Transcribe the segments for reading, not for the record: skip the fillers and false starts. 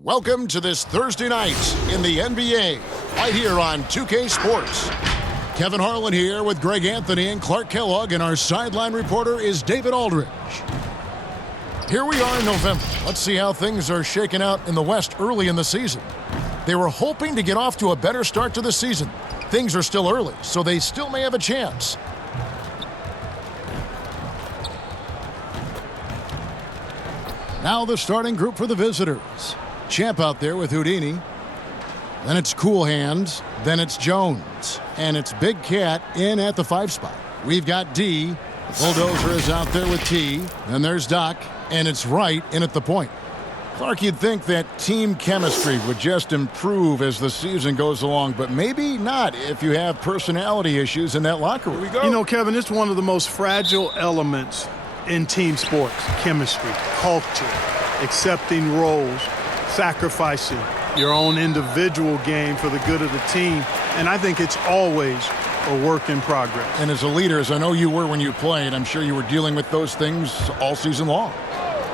Welcome to this Thursday night in the NBA, right here on 2K Sports. Kevin Harlan here with Greg Anthony and Clark Kellogg, and our sideline reporter is David Aldridge. Here we are in November. Let's see how things are shaking out in the West early in the season. They were hoping to get off to a better start to the season. Things are still early, so they still may have a chance. Now the starting group for the visitors. Champ out there with Houdini. Then it's Cool Hands. Then it's Jones. And it's Big Cat in at the 5 spot. We've got D. The Bulldozer is out there with T. Then there's Doc. And it's Wright in at the point. Clark, you'd think that team chemistry would just improve as the season goes along, but maybe not if you have personality issues in that locker room. You know, Kevin, it's one of the most fragile elements in team sports. Chemistry, culture, accepting roles, sacrificing your own individual game for the good of the team. And I think it's always a work in progress. And as a leader, as I know you were when you played, I'm sure you were dealing with those things all season long.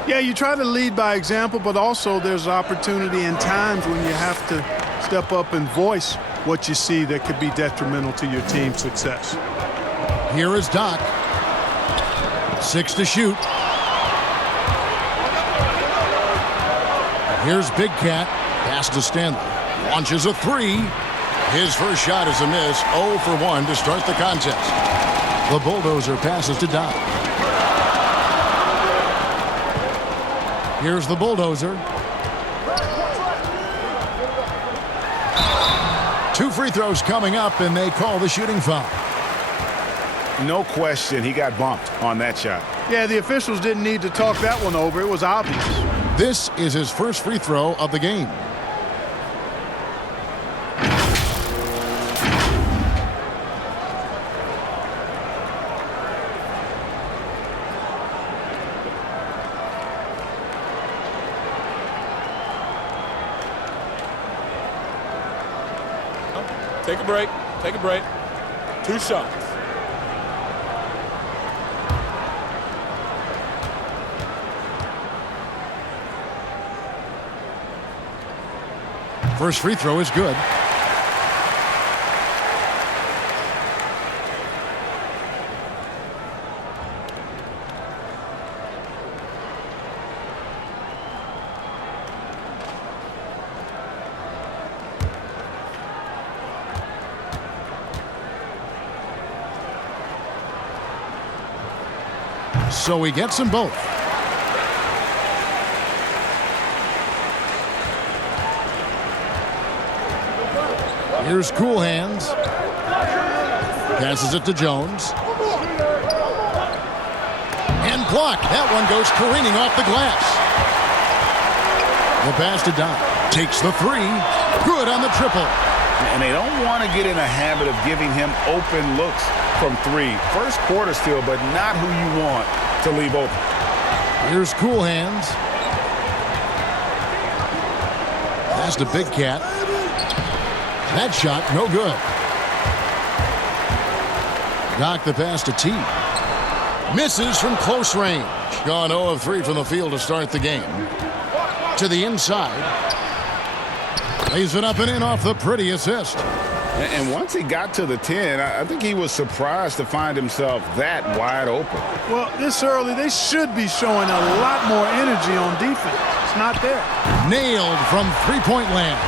Yeah, you try to lead by example, but also there's opportunity and times when you have to step up and voice what you see that could be detrimental to your team's success. Here is Doc. 6 to shoot. Here's Big Cat. Pass to Stanley. Launches a 3. His first shot is a miss. 0 for 1 to start the contest. The Bulldozer passes to Doc. Here's the Bulldozer. 2 free throws coming up, and they call the shooting foul. No question, he got bumped on that shot. Yeah, the officials didn't need to talk that one over. It was obvious. This is his first free throw of the game. Take a break. Take a break. 2 shots. First free throw is good. So he gets them both. Here's Cool Hands. Passes it to Jones. And blocked. That one goes careening off the glass. The pass to Doc. Takes the 3. Good on the triple. And they don't want to get in a habit of giving him open looks from 3. First quarter still, but not who you want to leave open. Here's Cool Hands. Pass to Big Cat. That shot, no good. Doc the pass to T. Misses from close range. Gone 0 of 3 from the field to start the game. To the inside. Lays it up and in off the pretty assist. And once he got to the 10, I think he was surprised to find himself that wide open. Well, this early, they should be showing a lot more energy on defense. It's not there. Nailed from three-point land.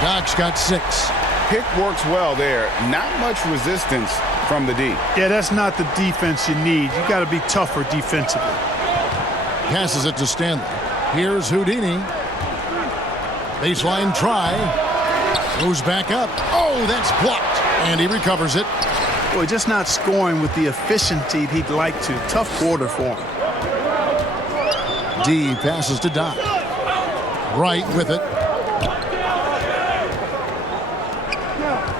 Doc's got 6. Pick works well there. Not much resistance from the D. Yeah, that's not the defense you need. You got to be tougher defensively. Passes it to Stanley. Here's Houdini. Baseline try. Goes back up. Oh, that's blocked. And he recovers it. Boy, just not scoring with the efficiency he'd like to. Tough quarter for him. D passes to Doc. Wright with it.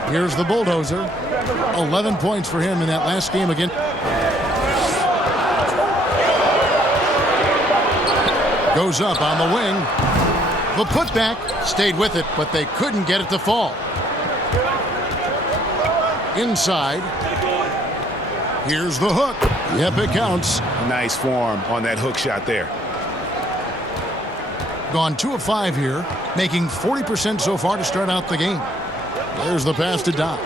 Here's the Bulldozer. 11 points for him in that last game again. Goes up on the wing. The putback stayed with it, but they couldn't get it to fall. Inside. Here's the hook. Yep, it counts. Nice form on that hook shot there. Gone 2 of 5 here, making 40% so far to start out the game. There's the pass to Doc.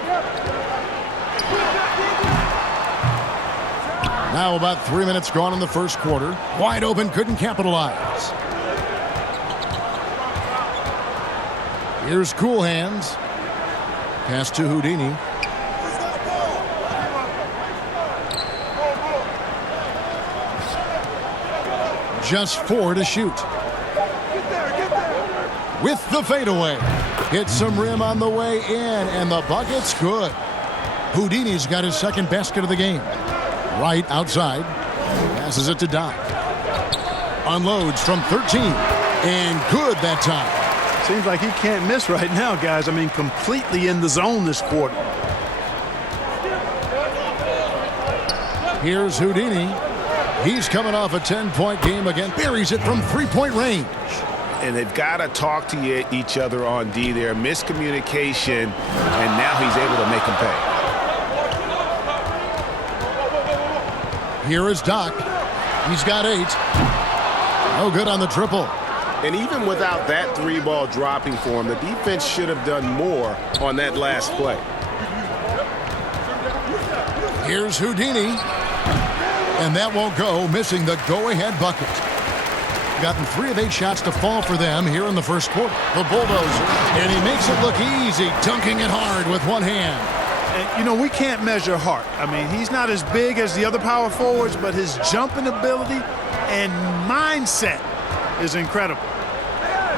Now about 3 minutes gone in the first quarter. Wide open, couldn't capitalize. Here's Cool Hands. Pass to Houdini. Just 4 to shoot. With the fadeaway. Hits some rim on the way in, and the bucket's good. Houdini's got his second basket of the game. Right outside. Passes it to Doc. Unloads from 13. And good that time. Seems like he can't miss right now, guys. I mean, completely in the zone this quarter. Here's Houdini. He's coming off a 10-point game again. Buries it from 3-point range. And they've got to talk to each other on D there. Miscommunication, and now he's able to make them pay. Here is Doc. He's got 8. No good on the triple. And even without that 3-ball dropping for him, the defense should have done more on that last play. Here's Houdini. And that won't go, missing the go-ahead bucket. Gotten 3 of 8 shots to fall for them here in the first quarter. The bulldozer. And he makes it look easy, dunking it hard with one hand. And, you know, we can't measure heart. I mean, he's not as big as the other power forwards, but his jumping ability and mindset is incredible.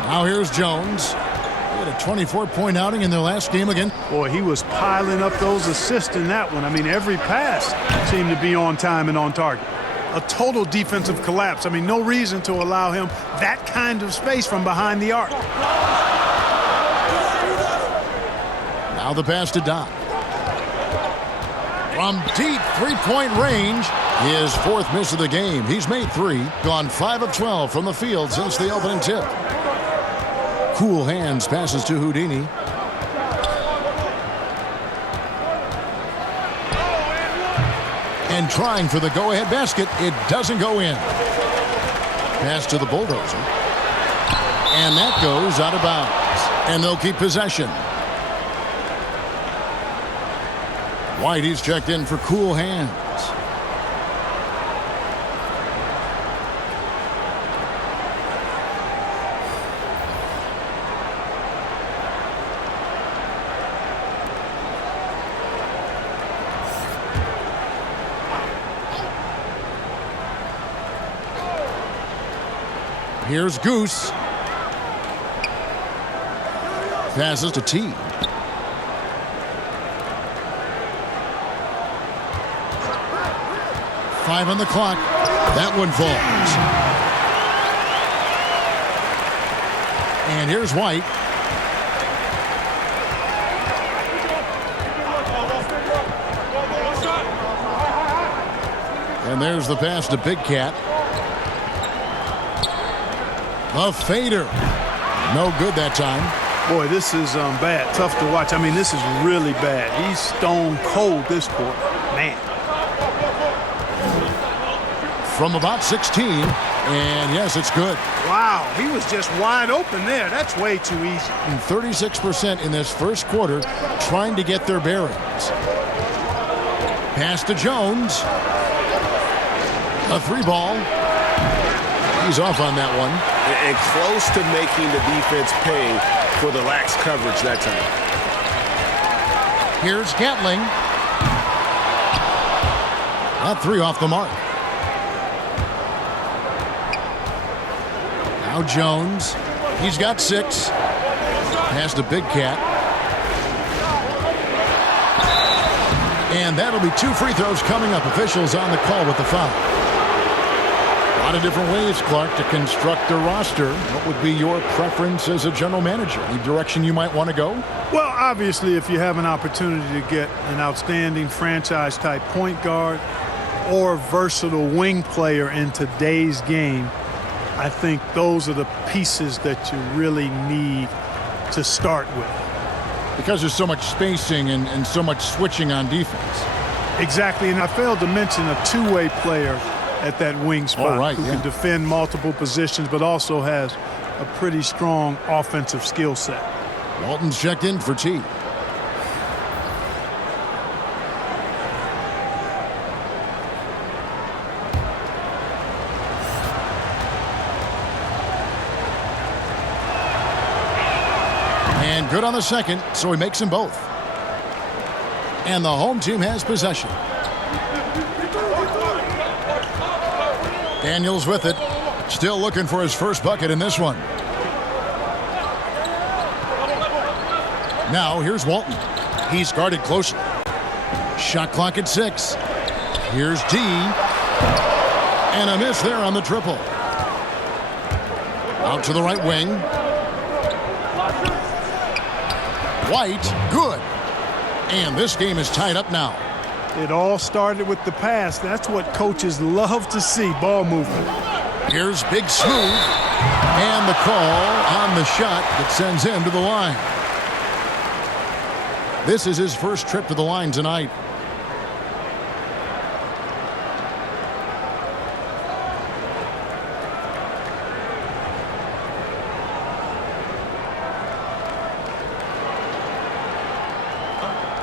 Now here's Jones. He had a 24-point outing in their last game again. Boy, he was piling up those assists in that one. I mean, every pass seemed to be on time and on target. A total defensive collapse. I mean, no reason to allow him that kind of space from behind the arc. Now the pass to Doc. From deep 3-point range, his 4th miss of the game. He's made 3, gone 5 of 12 from the field since the opening tip. Cool Hands passes to Houdini. And trying for the go-ahead basket, it doesn't go in. Pass to the bulldozer. And that goes out of bounds. And they'll keep possession. Whitey's checked in for Cool Hands. Here's Goose. Passes to T. Five on the clock. That one falls. And here's White. And there's the pass to Big Cat. A fader. No good that time. Boy, this is bad. Tough to watch. I mean, this is really bad. He's stone cold this quarter. Man. From about 16. And yes, it's good. Wow, he was just wide open there. That's way too easy. And 36% in this first quarter trying to get their bearings. Pass to Jones. A 3-ball. He's off on that one. And close to making the defense pay for the lax coverage that time. Here's Gatling. That 3 off the mark. Now Jones. He's got 6. Pass to Big Cat. And that'll be 2 free throws coming up. Officials on the call with the foul. A lot of different ways, Clark, to construct a roster. What would be your preference as a general manager? Any direction you might want to go? Well, obviously, if you have an opportunity to get an outstanding franchise-type point guard or versatile wing player in today's game, I think those are the pieces that you really need to start with. Because there's so much spacing and so much switching on defense. Exactly, and I failed to mention a two-way player at that wing spot who can defend multiple positions but also has a pretty strong offensive skill set. Walton's checked in for T. And good on the second, so he makes them both. And the home team has possession. Daniels with it. Still looking for his first bucket in this one. Now here's Walton. He's guarded closely. Shot clock at 6. Here's D. And a miss there on the triple. Out to the right wing. White, good. And this game is tied up now. It all started with the pass. That's what coaches love to see, ball movement. Here's Big Smooth. And the call on the shot that sends him to the line. This is his first trip to the line tonight.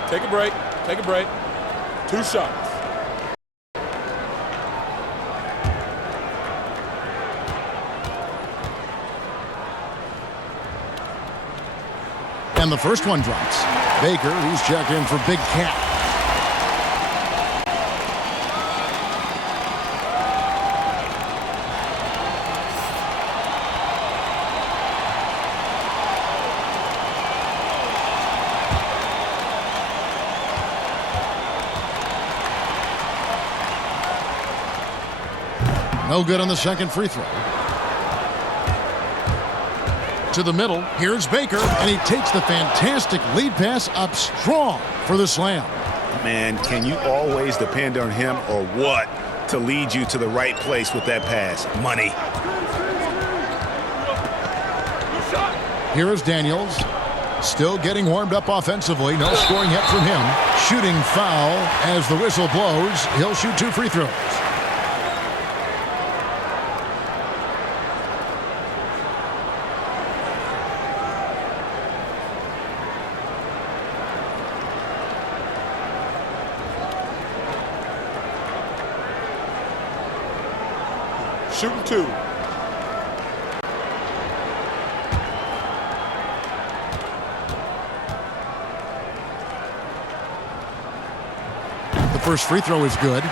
Take a break. Take a break. 2 shots. And the first one drops. Baker, he's checked in for Big Cat. No good on the second free throw. To the middle, here's Baker, and he takes the fantastic lead pass up strong for the slam. Man, can you always depend on him or what to lead you to the right place with that pass? Money. Here is Daniels. Still getting warmed up offensively. No scoring yet from him. Shooting foul as the whistle blows. He'll shoot 2 free throws. Shooting 2. The first free throw is good.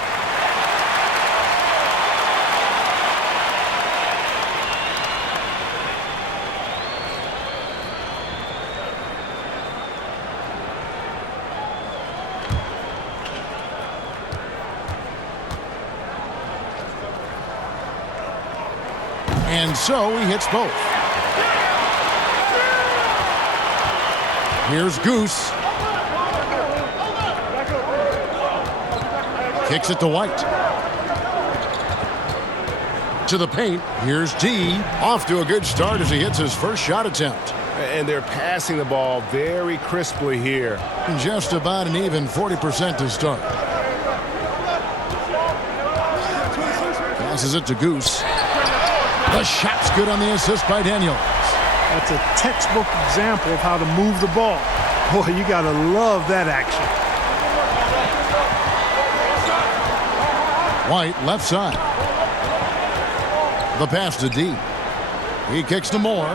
And so he hits both. Here's Goose. Kicks it to White. To the paint. Here's D. Off to a good start as he hits his first shot attempt. And they're passing the ball very crisply here. Just about an even 40% to start. Passes it to Goose. The shot's good on the assist by Daniels. That's a textbook example of how to move the ball. Boy, you got to love that action. White left side. The pass to D. He kicks to Moore.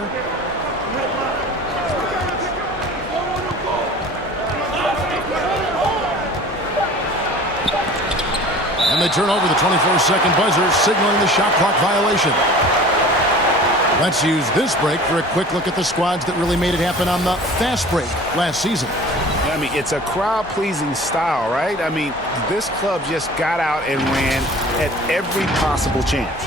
And they turn over the 24-second buzzer, signaling the shot clock violation. Let's use this break for a quick look at the squads that really made it happen on the fast break last season. I mean, it's a crowd-pleasing style, right? I mean, this club just got out and ran at every possible chance.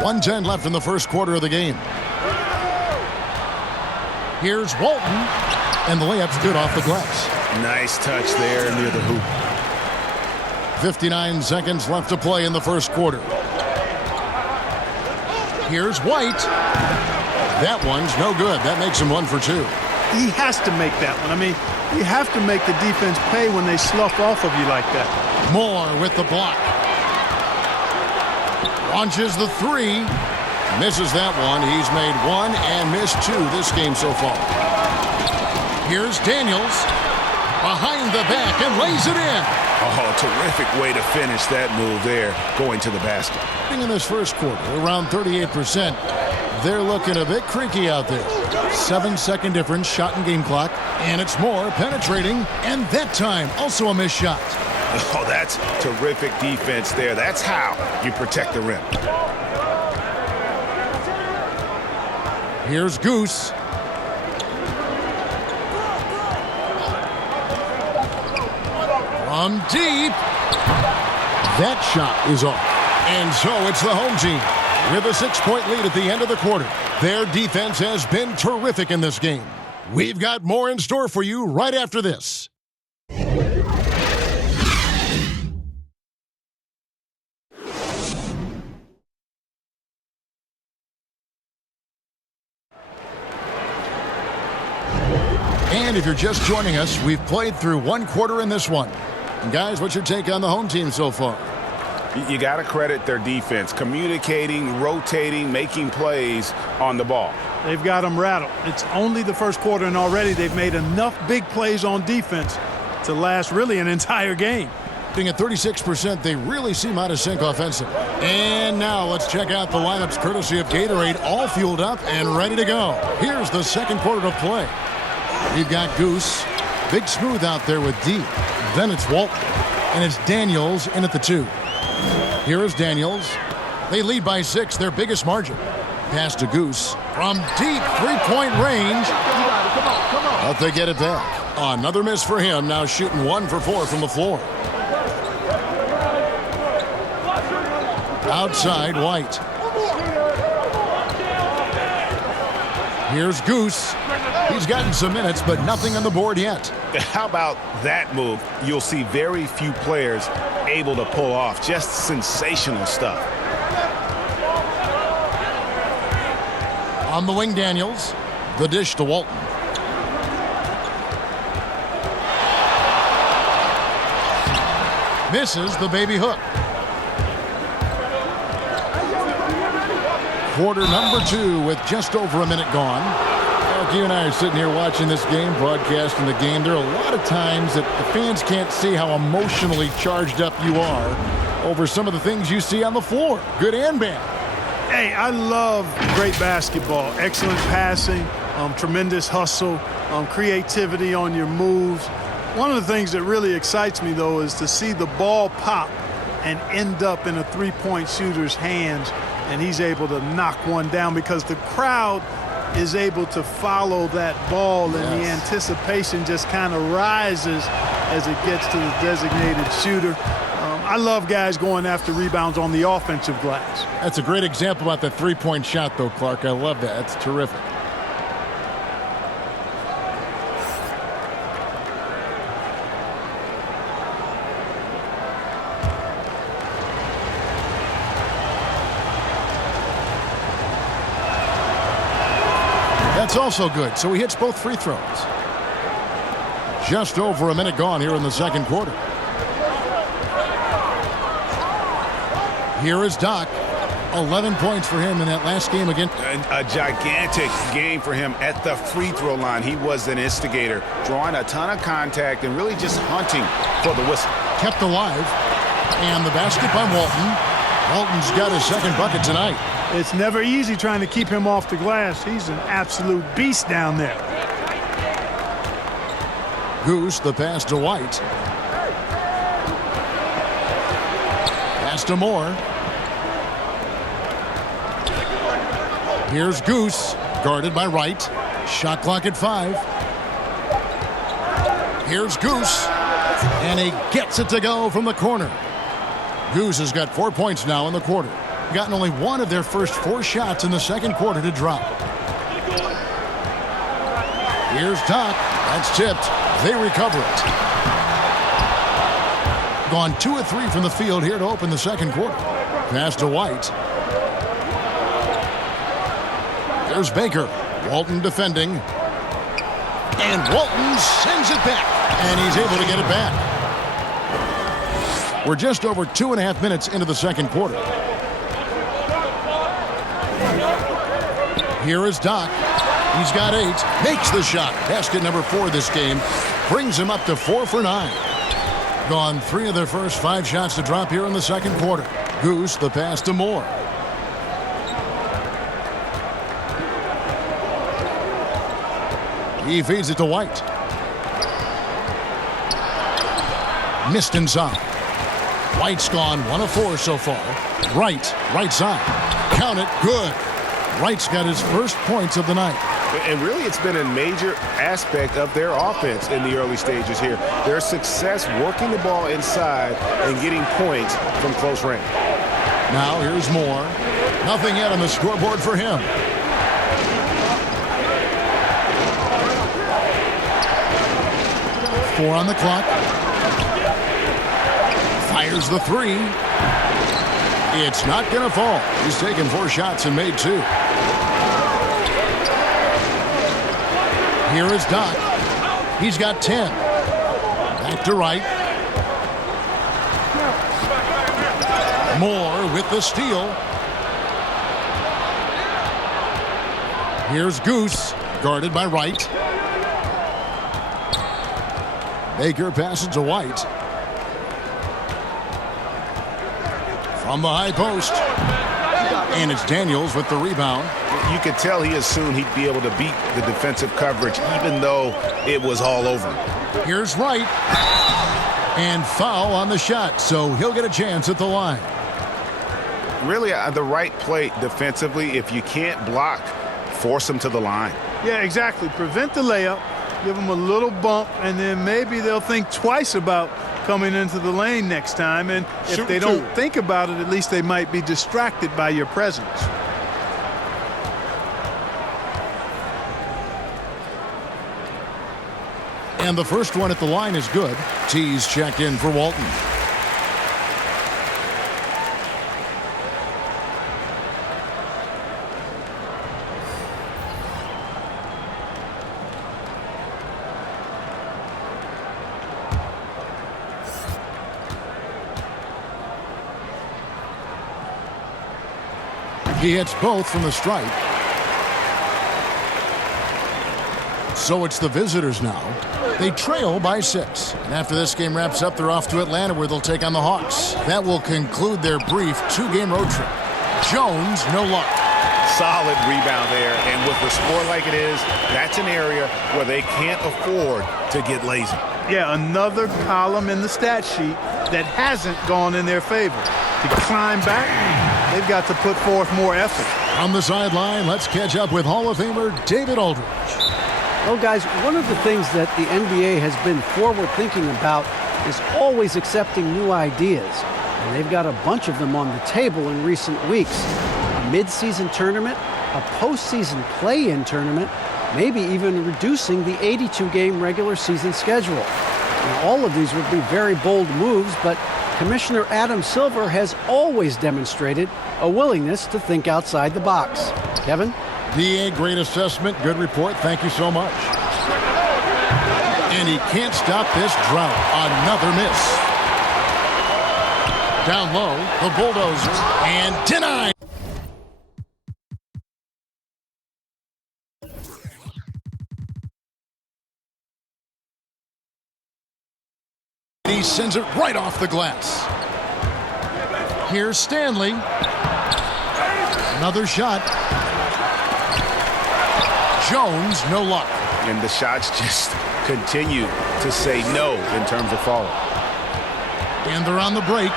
1:10 left in the first quarter of the game. Here's Walton, and the layup's good off the glass. Nice touch there near the hoop. 59 seconds left to play in the first quarter. Here's White. That one's no good. That makes him 1 for 2. He has to make that one. I mean, you have to make the defense pay when they slough off of you like that. Moore with the block. Launches the three. Misses that one. He's made one and missed two this game so far. Here's Daniels. Behind the back and lays it in. Oh, terrific way to finish that move there, going to the basket. In this first quarter, around 38%. They're looking a bit creaky out there. 7-second difference, shot and game clock. And it's more penetrating. And that time, also a missed shot. Oh, that's terrific defense there. That's how you protect the rim. Here's Goose. From deep. That shot is off. And so it's the home team with a 6-point lead at the end of the quarter. Their defense has been terrific in this game. We've got more in store for you right after this. And if you're just joining us, we've played through one quarter in this one. And guys, what's your take on the home team so far? You got to credit their defense, communicating, rotating, making plays on the ball. They've got them rattled. It's only the first quarter, and already they've made enough big plays on defense to last really an entire game. Being at 36%, they really seem out of sync offensively. And now let's check out the lineups courtesy of Gatorade, all fueled up and ready to go. Here's the second quarter of play. We've got Goose, big smooth out there with D. Then it's Walton, and it's Daniels in at the 2. Here is Daniels. They lead by 6, their biggest margin. Pass to Goose from deep three-point range. But they get it back. Another miss for him, now shooting 1 for 4 from the floor. Outside, White. Here's Goose. He's gotten some minutes, but nothing on the board yet. How about that move? You'll see very few players able to pull off. Just sensational stuff. On the wing, Daniels. The dish to Walton. Misses the baby hook. Quarter number 2 with just over a minute gone. You and I are sitting here watching this game, broadcasting the game. There are a lot of times that the fans can't see how emotionally charged up you are over some of the things you see on the floor, good and bad. Hey, I love great basketball. Excellent passing, tremendous hustle, creativity on your moves. One of the things that really excites me, though, is to see the ball pop and end up in a three-point shooter's hands, and he's able to knock one down because the crowd is able to follow that ball, and the anticipation just kind of rises as it gets to the designated shooter. I love guys going after rebounds on the offensive glass. That's a great example about that three-point shot, though, Clark. I love that. That's terrific. That's also good. So he hits both free throws. Just over a minute gone here in the second quarter. Here is Doc. 11 points for him in that last game again. A gigantic game for him at the free throw line. He was an instigator, drawing a ton of contact and really just hunting for the whistle. Kept alive. And the basket by Walton. Walton's got his second bucket tonight. It's never easy trying to keep him off the glass. He's an absolute beast down there. Goose, the pass to White. Pass to Moore. Here's Goose, guarded by Wright. Shot clock at 5. Here's Goose, and he gets it to go from the corner. Goose has got 4 points now in the quarter. Gotten only one of their first 4 shots in the second quarter to drop. Here's Doc. That's tipped. They recover it. Gone 2 of 3 from the field here to open the second quarter. Pass to White. There's Baker. Walton defending. And Walton sends it back. And he's able to get it back. We're just over 2.5 minutes into the second quarter. Here is Doc. He's got 8. Makes the shot. Basket number 4 this game. Brings him up to 4 for 9. Gone 3 of their first 5 shots to drop here in the second quarter. Goose, the pass to Moore. He feeds it to White. Missed inside. White's gone 1 of 4 so far. Right side. Count it. Good. Wright's got his first points of the night. And really, it's been a major aspect of their offense in the early stages here. Their success working the ball inside and getting points from close range. Now here's Moore. Nothing yet on the scoreboard for him. Four on the clock. Fires the 3. It's not going to fall. He's taken 4 shots and made 2. Here is Doc. He's got 10. Back to Wright. Moore with the steal. Here's Goose, guarded by Wright. Baker passes to White. From the high post. And it's Daniels with the rebound. You could tell he assumed he'd be able to beat the defensive coverage, even though it was all over. Here's Wright. And foul on the shot, so he'll get a chance at the line. Really, the right play defensively. If you can't block, force him to the line. Yeah, exactly. Prevent the layup, give them a little bump, and then maybe they'll think twice about coming into the lane next time. And if they don't think about it, at least they might be distracted by your presence. And the first one at the line is good. T's checked in for Walton. He hits both from the stripe. So it's the visitors now. They trail by 6. And after this game wraps up, they're off to Atlanta where they'll take on the Hawks. That will conclude their brief 2-game road trip. Jones, no luck. Solid rebound there. And with the score like it is, that's an area where they can't afford to get lazy. Yeah, another column in the stat sheet that hasn't gone in their favor. To climb back, they've got to put forth more effort. On the sideline, let's catch up with Hall of Famer David Aldridge. Well, guys, one of the things that the NBA has been forward-thinking about is always accepting new ideas. And they've got a bunch of them on the table in recent weeks. A mid-season tournament, a postseason play-in tournament, maybe even reducing the 82-game regular season schedule. Now, all of these would be very bold moves, but Commissioner Adam Silver has always demonstrated a willingness to think outside the box. Kevin? DA, great assessment, good report. Thank you so much. And he can't stop this drought. Another miss. Down low, the bulldozer, and denied. He sends it right off the glass. Here's Stanley. Another shot. Jones, no luck. And the shots just continue to say no in terms of falling. And they're on the break.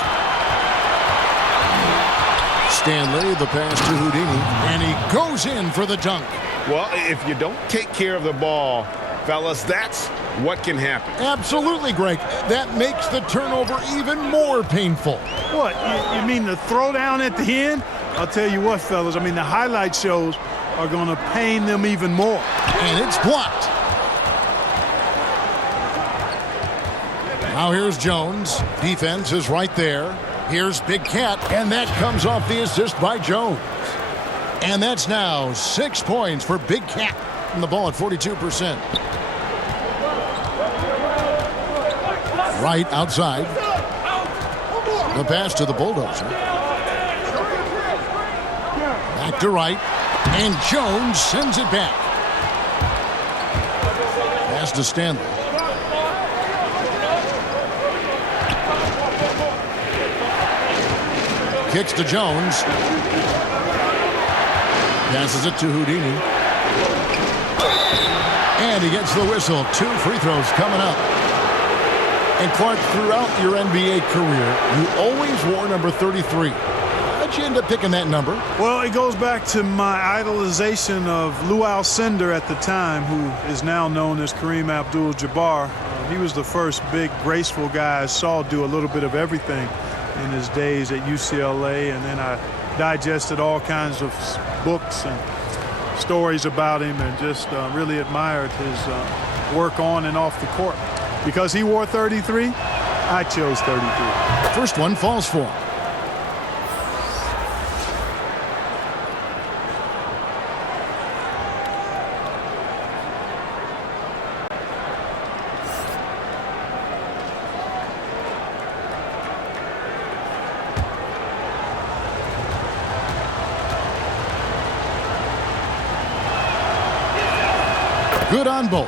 Stanley, the pass to Houdini, and he goes in for the dunk. Well, if you don't take care of the ball, fellas, that's what can happen. Absolutely, Greg. That makes the turnover even more painful. What, you mean the throwdown at the end? I'll tell you what, fellas, I mean, the highlight shows are going to pain them even more. And it's blocked. Now here's Jones. Defense is right there. Here's Big Cat, and that comes off the assist by Jones. And that's now 6 points for Big Cat. And the ball at 42%. Right outside. The pass to the bulldozer. Back to right. And Jones sends it back. Pass to Stanley. Kicks to Jones. Passes it to Houdini. And he gets the whistle. 2 free throws coming up. And Clark, throughout your NBA career, you always wore number 33. How'd you end up picking that number? Well, it goes back to my idolization of Lou Alcindor at the time, who is now known as Kareem Abdul-Jabbar. He was the first big, graceful guy I saw do a little bit of everything in his days at UCLA, and then I digested all kinds of books and stories about him and just really admired his work on and off the court. Because he wore 33, I chose 33. First one falls for him. Good on both.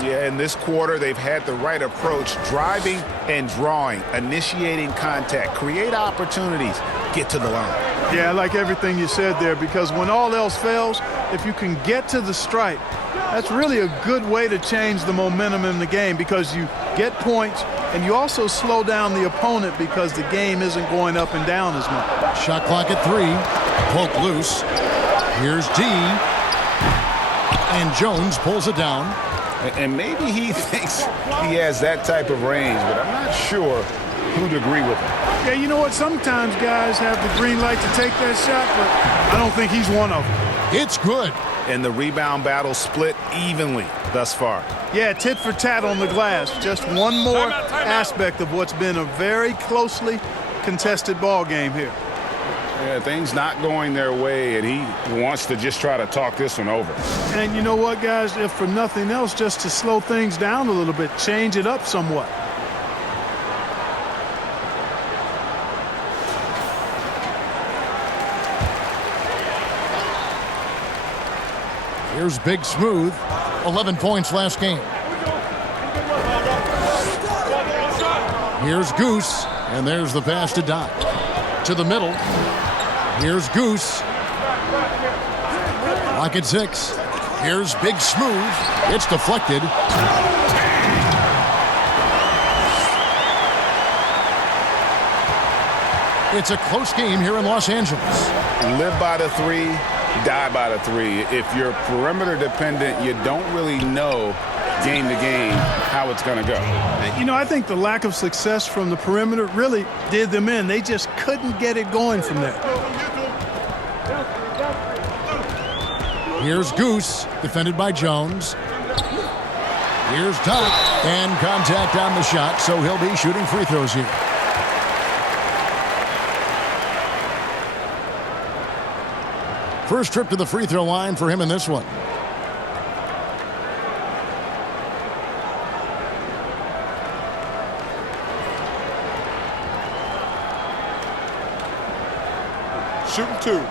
Yeah, in this quarter, they've had the right approach, driving and drawing, initiating contact, create opportunities, get to the line. Yeah, I like everything you said there, because when all else fails, if you can get to the stripe, that's really a good way to change the momentum in the game, because you get points and you also slow down the opponent because the game isn't going up and down as much. Shot clock at 3. Poke loose. Here's D. And Jones pulls it down. And maybe he thinks he has that type of range, but I'm not sure who'd agree with him. Yeah, you know what? Sometimes guys have the green light to take that shot, but I don't think he's one of them. It's good. And the rebound battle split evenly thus far. Yeah, tit for tat on the glass. Just one more aspect of what's been a very closely contested ball game here. Yeah, things not going their way, and he wants to just try to talk this one over. And you know what, guys? If for nothing else, just to slow things down a little bit, change it up somewhat. Here's Big Smooth. 11 points last game. Here's Goose. And there's the pass to Dot. To the middle. Here's Goose. Lock at 6. Here's Big Smooth. It's deflected. It's a close game here in Los Angeles. Live by the 3, die by the 3. If you're perimeter dependent, you don't really know game to game how it's going to go. You know, I think the lack of success from the perimeter really did them in. They just couldn't get it going from there. Here's Goose, defended by Jones. Here's Dot, and contact on the shot, so he'll be shooting free throws here. First trip to the free throw line for him in this one. Shooting 2.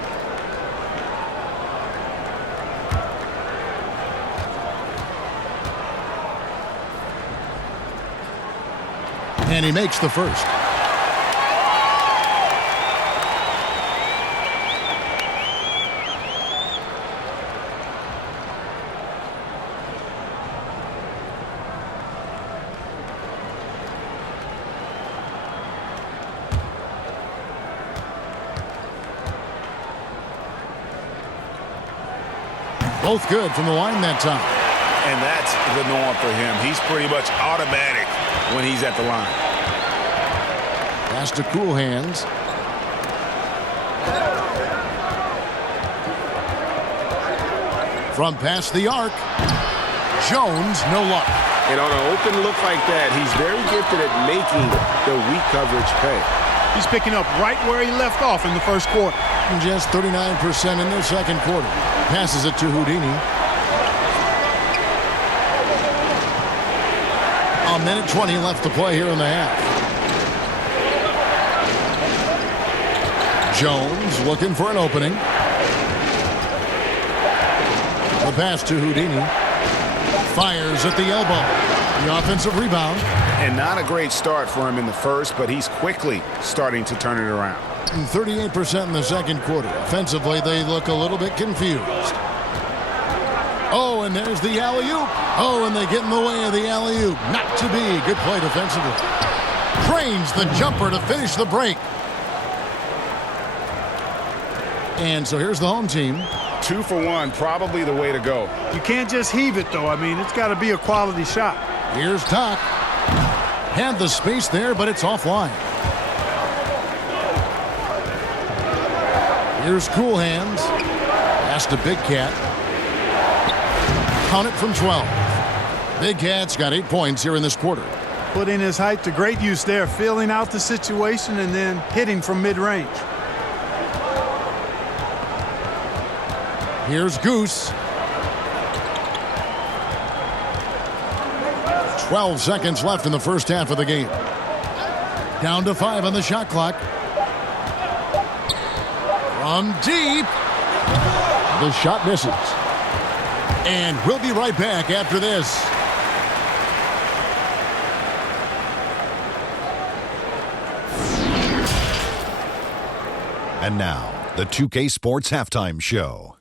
And he makes the first. Both good from the line that time. And that's the norm for him. He's pretty much automatic when he's at the line. Pass to Cool Hands. From past the arc. Jones, no luck. And on an open look like that, he's very gifted at making the weak coverage pay. He's picking up right where he left off in the first quarter. And just 39% in the second quarter. Passes it to Houdini. A minute 20 left to play here in the half. Jones looking for an opening. The pass to Houdini. Fires at the elbow. The offensive rebound. And not a great start for him in the first, but he's quickly starting to turn it around. 38% in the second quarter. Offensively, they look a little bit confused. Oh, and there's the alley-oop. Oh, and they get in the way of the alley-oop. Not to be. Good play defensively. Cranes the jumper to finish the break. And so here's the home team. 2 for 1, probably the way to go. You can't just heave it, though. I mean, it's got to be a quality shot. Here's Doc. Had the space there, but it's offline. Here's Cool Hands. Pass to Big Cat. Count it from 12. Big Cat's got 8 points here in this quarter. Putting his height to great use there, feeling out the situation and then hitting from mid-range. Here's Goose. 12 seconds left in the first half of the game. Down to 5 on the shot clock. From deep. The shot misses. And we'll be right back after this. And now, the 2K Sports Halftime Show.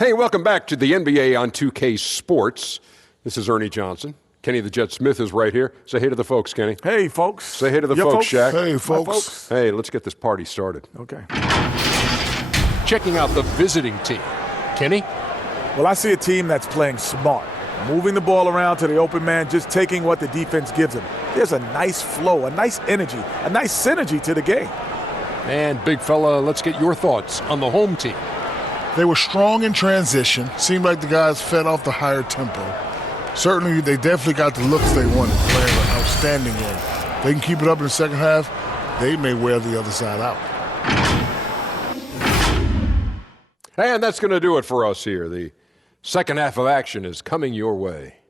Hey, welcome back to the NBA on 2K Sports. This is Ernie Johnson. Kenny the Jet Smith is right here. Say hey to the folks, Kenny. Hey, folks. Say hey to the folks, Shaq. Hey, folks. Hey, let's get this party started. Okay. Checking out the visiting team. Kenny? Well, I see a team that's playing smart, moving the ball around to the open man, just taking what the defense gives them. There's a nice flow, a nice energy, a nice synergy to the game. And big fella, let's get your thoughts on the home team. They were strong in transition. Seemed like the guys fed off the higher tempo. Certainly, they definitely got the looks they wanted, playing an outstanding game. They can keep it up in the second half, they may wear the other side out. And that's going to do it for us here. The second half of action is coming your way.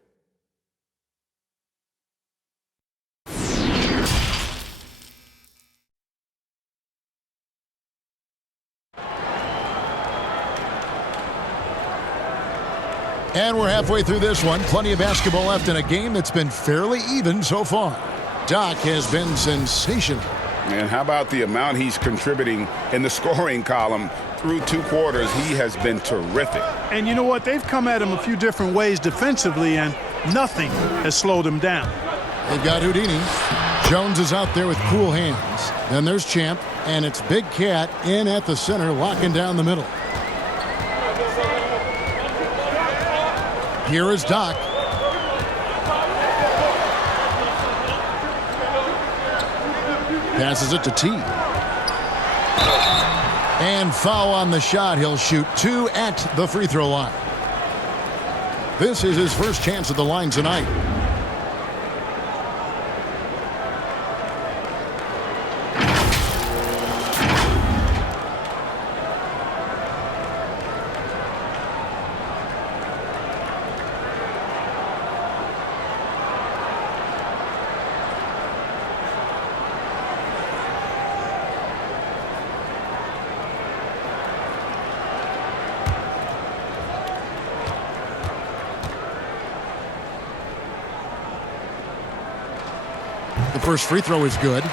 And we're halfway through this one. Plenty of basketball left in a game that's been fairly even so far. Doc has been sensational. And how about the amount he's contributing in the scoring column through 2 quarters? He has been terrific. And you know what? They've come at him a few different ways defensively, and nothing has slowed him down. They've got Houdini. Jones is out there with cool hands. Then there's Champ, and it's Big Cat in at the center, locking down the middle. Here is Doc. Passes it to T. And foul on the shot. He'll shoot 2 at the free throw line. This is his first chance at the line tonight. The first free throw is good.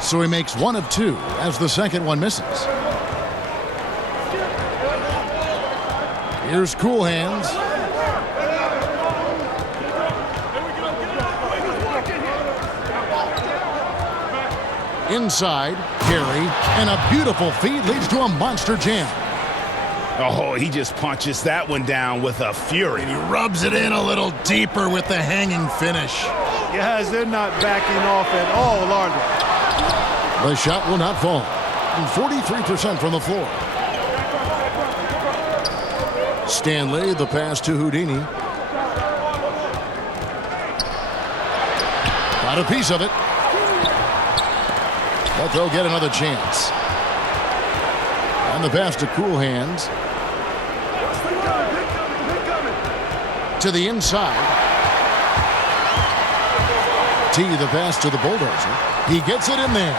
So he makes 1 of 2 as the second one misses. Here's Cool Hands. Inside, carry, and a beautiful feed leads to a monster jam. Oh, he just punches that one down with a fury. And he rubs it in a little deeper with the hanging finish. Guys, they're not backing off at all, are they? The shot will not fall. 43% from the floor. Stanley, the pass to Houdini. Got a piece of it. but they'll get another chance. And the pass to Cool Hands. To the inside. T, the pass to the Bulldozer. He gets it in there.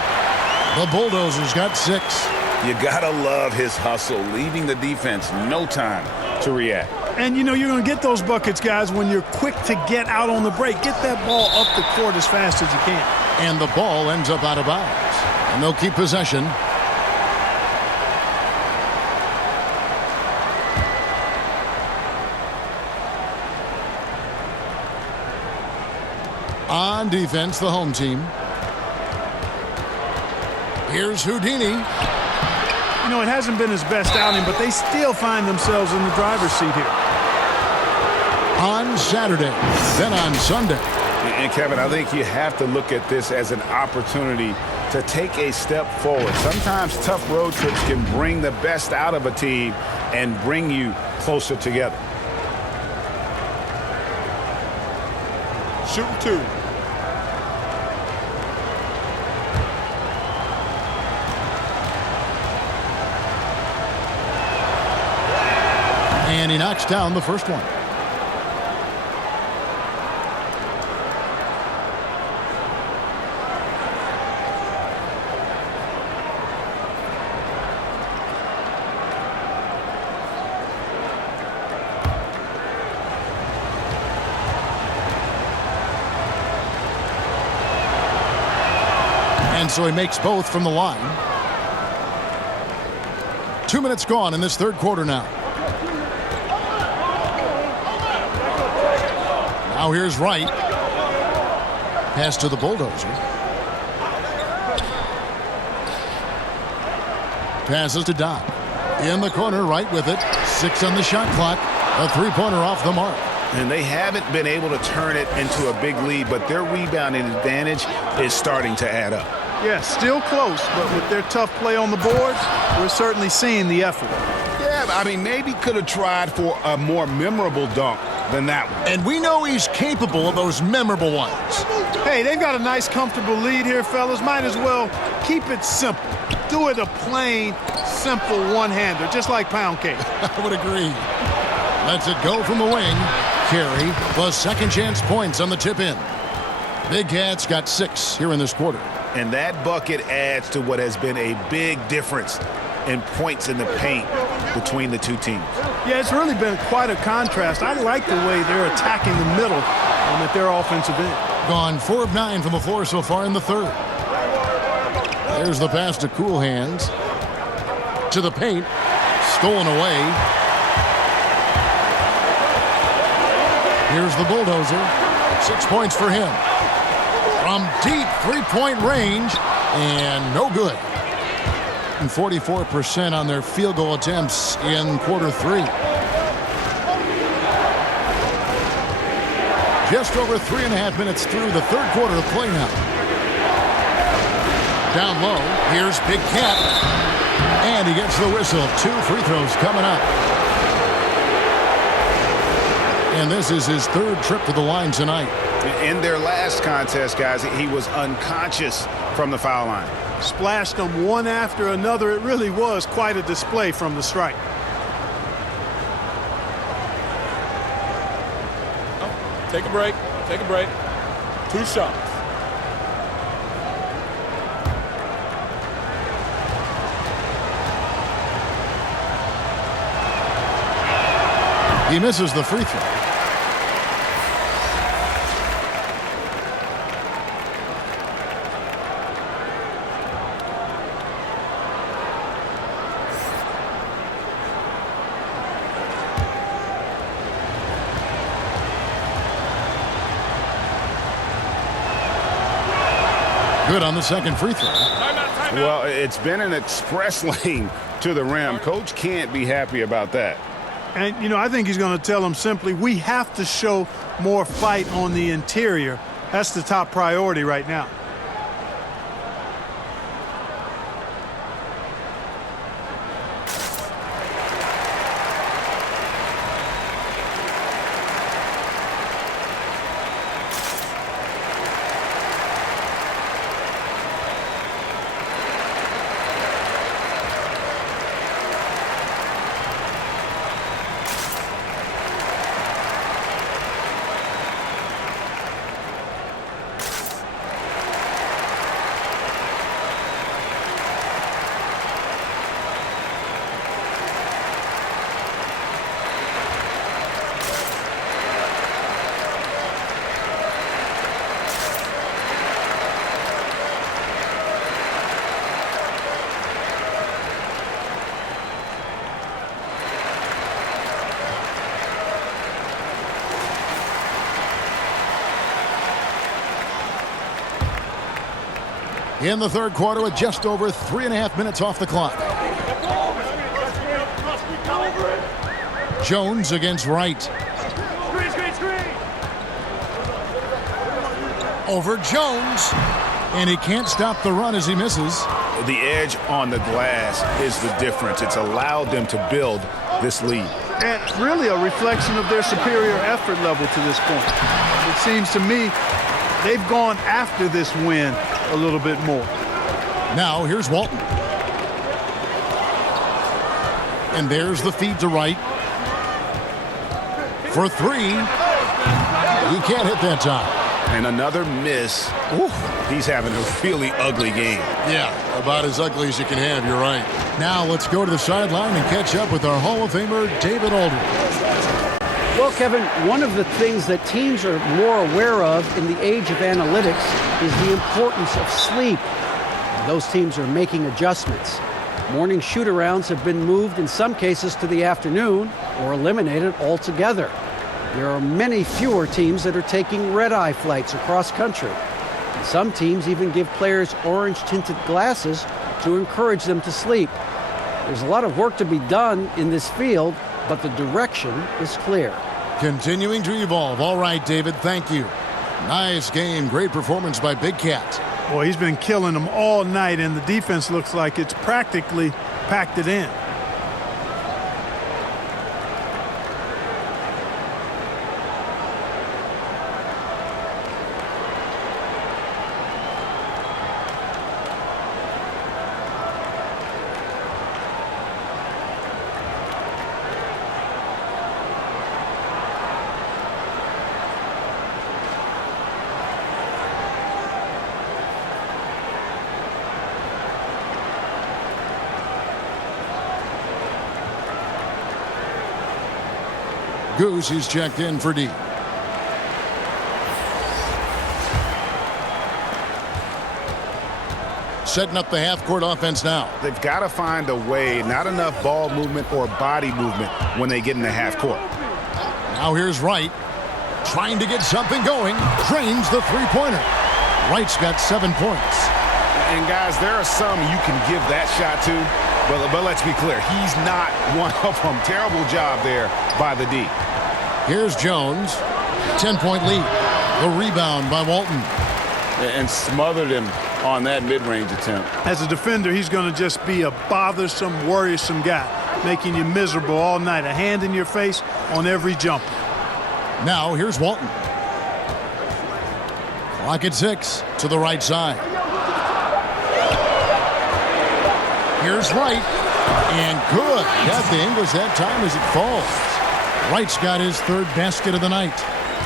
The Bulldozer's got 6. You gotta love his hustle, leaving the defense no time to react. And, you know, you're going to get those buckets, guys, when you're quick to get out on the break. Get that ball up the court as fast as you can. And the ball ends up out of bounds. And they'll keep possession. On defense, the home team. Here's Houdini. You know, it hasn't been his best outing, but they still find themselves in the driver's seat here. On Saturday, then on Sunday. And, Kevin, I think you have to look at this as an opportunity to take a step forward. Sometimes tough road trips can bring the best out of a team and bring you closer together. Shooting 2. And he knocks down the first one. And so he makes both from the line. 2 minutes gone in this third quarter now. Now here's Wright. Pass to the Bulldozer. Passes to Doc. In the corner, Wright with it. 6 on the shot clock. A three-pointer off the mark. And they haven't been able to turn it into a big lead, but their rebounding advantage is starting to add up. Yeah, still close, but with their tough play on the boards, we're certainly seeing the effort. Yeah, I mean, maybe could have tried for a more memorable dunk than that one. And we know he's capable of those memorable ones. Hey, they've got a nice, comfortable lead here, fellas. Might as well keep it simple. Do it a plain, simple one-hander, just like pound cake. I would agree. Lets it go from the wing. Carey plus second chance points on the tip-in. Big Cats got 6 here in this quarter. And that bucket adds to what has been a big difference in points in the paint between the two teams. Yeah, it's really been quite a contrast. I like the way they're attacking the middle at their offensive end. Gone 4 of 9 from the floor so far in the third. There's the pass to Cool Hands. To the paint. Stolen away. Here's the Bulldozer. 6 points for him. From deep three-point range, and no good. And 44% on their field goal attempts in quarter 3. Just over 3.5 minutes through the third quarter of play now. Down low, here's Big Cat. And he gets the whistle. 2 free throws coming up. And this is his third trip to the line tonight. In their last contest, guys, he was unconscious from the foul line. Splashed them one after another. It really was quite a display from the strike. Take a break. Take a break. 2 shots. He misses the free throw. Good on the second free throw. Well, it's been an express lane to the rim. Coach can't be happy about that. And, you know, I think he's going to tell them simply, we have to show more fight on the interior. That's the top priority right now. in the third quarter with just over 3.5 minutes off the clock. Jones against Wright. Over Jones, and he can't stop the run as he misses. The edge on the glass is the difference. It's allowed them to build this lead. And really a reflection of their superior effort level to this point. It seems to me they've gone after this win a little bit more. Now here's Walton. And there's the feed to Wright. For three. He can't hit that time. And another miss. Ooh, he's having a really ugly game. Yeah, about as ugly as you can have, you're right. Now let's go to the sideline and catch up with our Hall of Famer, David Aldridge. Well, Kevin, one of the things that teams are more aware of in the age of analytics is the importance of sleep. And those teams are making adjustments. Morning shoot-arounds have been moved in some cases to the afternoon or eliminated altogether. There are many fewer teams that are taking red-eye flights across country. And some teams even give players orange-tinted glasses to encourage them to sleep. There's a lot of work to be done in this field, but the direction is clear. Continuing to evolve. All right, David, thank you. Nice game. Great performance by Big Cat. Boy, he's been killing them all night, and the defense looks like it's practically packed it in. Goose is checked in for D. Setting up the half-court offense now. They've got to find a way, not enough ball movement or body movement when they get in the half court. Now here's Wright, trying to get something going. Drains the three-pointer. Wright's got 7 points. And guys, there are some you can give that shot to, but let's be clear, he's not one of them. Terrible job there by the D. Here's Jones, 10-point lead. The rebound by Walton. And smothered him on that mid-range attempt. As a defender, he's going to just be a bothersome, worrisome guy, making you miserable all night, a hand in your face on every jumper. Now here's Walton. Clock at 6 to the right side. Here's Wright, and good. Got the English that time as it falls. Wright's got his third basket of the night.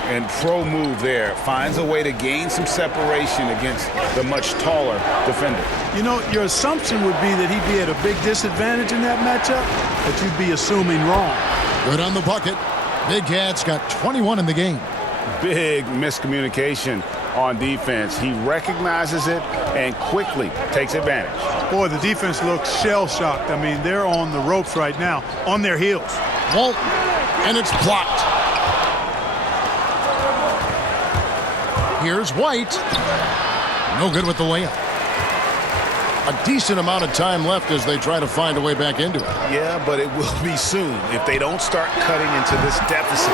And pro move there. Finds a way to gain some separation against the much taller defender. You know, your assumption would be that he'd be at a big disadvantage in that matchup, but you'd be assuming wrong. Good on the bucket. Big Cat's got 21 in the game. Big miscommunication on defense. He recognizes it and quickly takes advantage. Boy, the defense looks shell-shocked. I mean, they're on the ropes right now, on their heels. Walton, and it's blocked. Here's White. No good with the layup. A decent amount of time left as they try to find a way back into it. Yeah, but it will be soon if they don't start cutting into this deficit.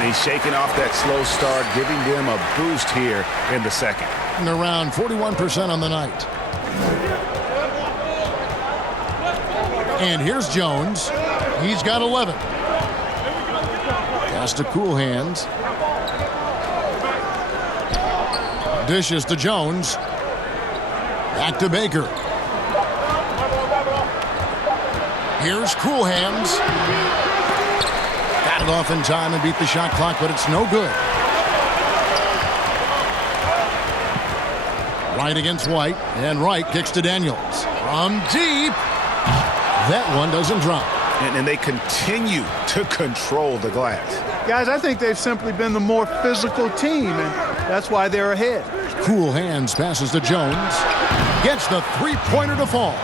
They're shaking off that slow start, giving them a boost here in the second. And around 41% on the night. And here's Jones. He's got 11. Pass to Cool Hands. Dishes to Jones. Back to Baker. Here's Cool Hands. Got it off in time and beat the shot clock, but it's no good. Wright against White, and Wright kicks to Daniels. From deep. That one doesn't drop. And they continue to control the glass. Guys, I think they've simply been the more physical team, and that's why they're ahead. Cool Hands passes to Jones. Gets the three-pointer to fall.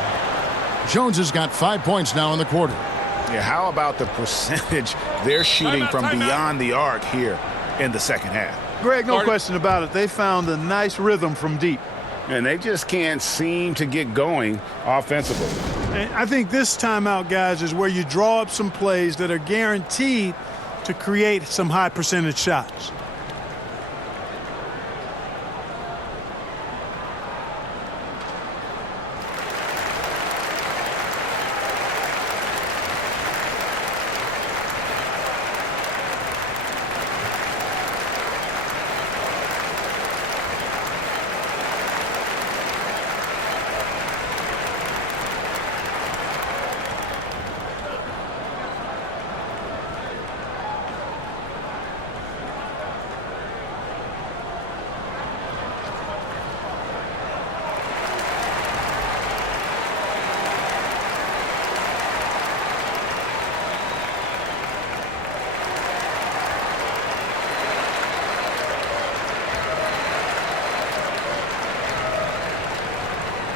Jones has got 5 points now in the quarter. Yeah, how about the percentage they're shooting from beyond the arc here in the second half? Greg, no question about it. They found a nice rhythm from deep. And they just can't seem to get going offensively. And I think this timeout, guys, is where you draw up some plays that are guaranteed to create some high percentage shots.